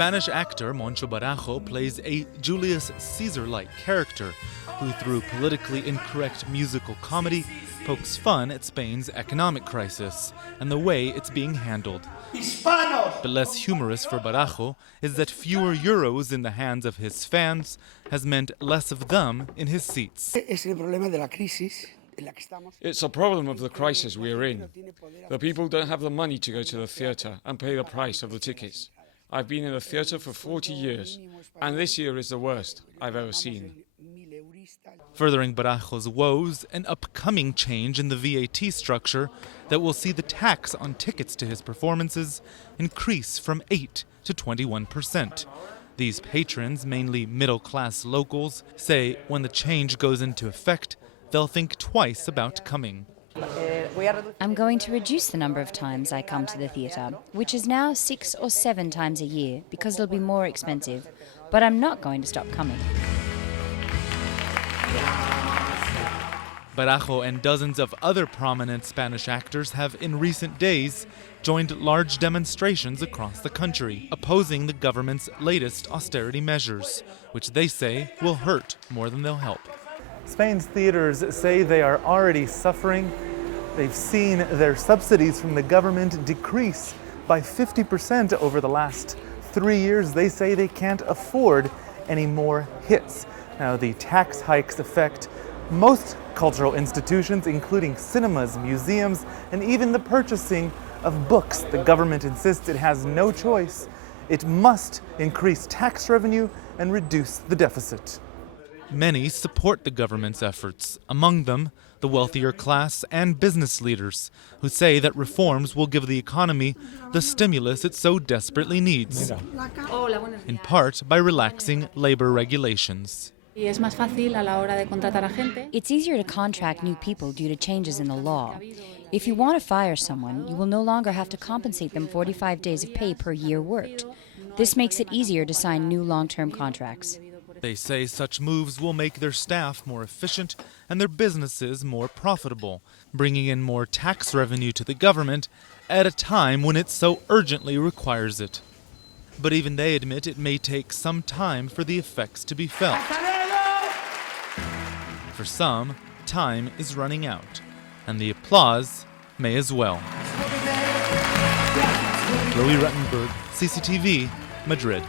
Spanish actor Moncho Barajo plays a Julius Caesar-like character who, through politically incorrect musical comedy, pokes fun at Spain's economic crisis and the way it's being handled. But less humorous for Barajo is that fewer euros in the hands of his fans has meant less of them in his seats. It's a problem of the crisis we are in. The people don't have the money to go to the theatre and pay the price of the tickets. I've been in the theatre for 40 years, and this year is the worst I've ever seen. Furthering Barajo's woes, an upcoming change in the VAT structure that will see the tax on tickets to his performances increase from 8 to 21%. These patrons, mainly middle-class locals, say when the change goes into effect, they'll think twice about coming. I'm going to reduce the number of times I come to the theatre, which is now 6 or 7 times a year, because it'll be more expensive. But I'm not going to stop coming. Barajo and dozens of other prominent Spanish actors have in recent days joined large demonstrations across the country, opposing the government's latest austerity measures, which they say will hurt more than they'll help. Spain's theaters say they are already suffering. They've seen their subsidies from the government decrease by 50% over the last 3 years. They say they can't afford any more hits. Now, the tax hikes affect most cultural institutions, including cinemas, museums, and even the purchasing of books. The government insists it has no choice. It must increase tax revenue and reduce the deficit. Many support the government's efforts, among them the wealthier class and business leaders, who say that reforms will give the economy the stimulus it so desperately needs, in part by relaxing labor regulations. It's easier to contract new people due to changes in the law. If you want to fire someone, you will no longer have to compensate them 45 days of pay per year worked. This makes it easier to sign new long-term contracts. They say such moves will make their staff more efficient and their businesses more profitable, bringing in more tax revenue to the government at a time when it so urgently requires it. But even they admit it may take some time for the effects to be felt. For some, time is running out, and the applause may as well. Louis Rettenberg, CCTV, Madrid.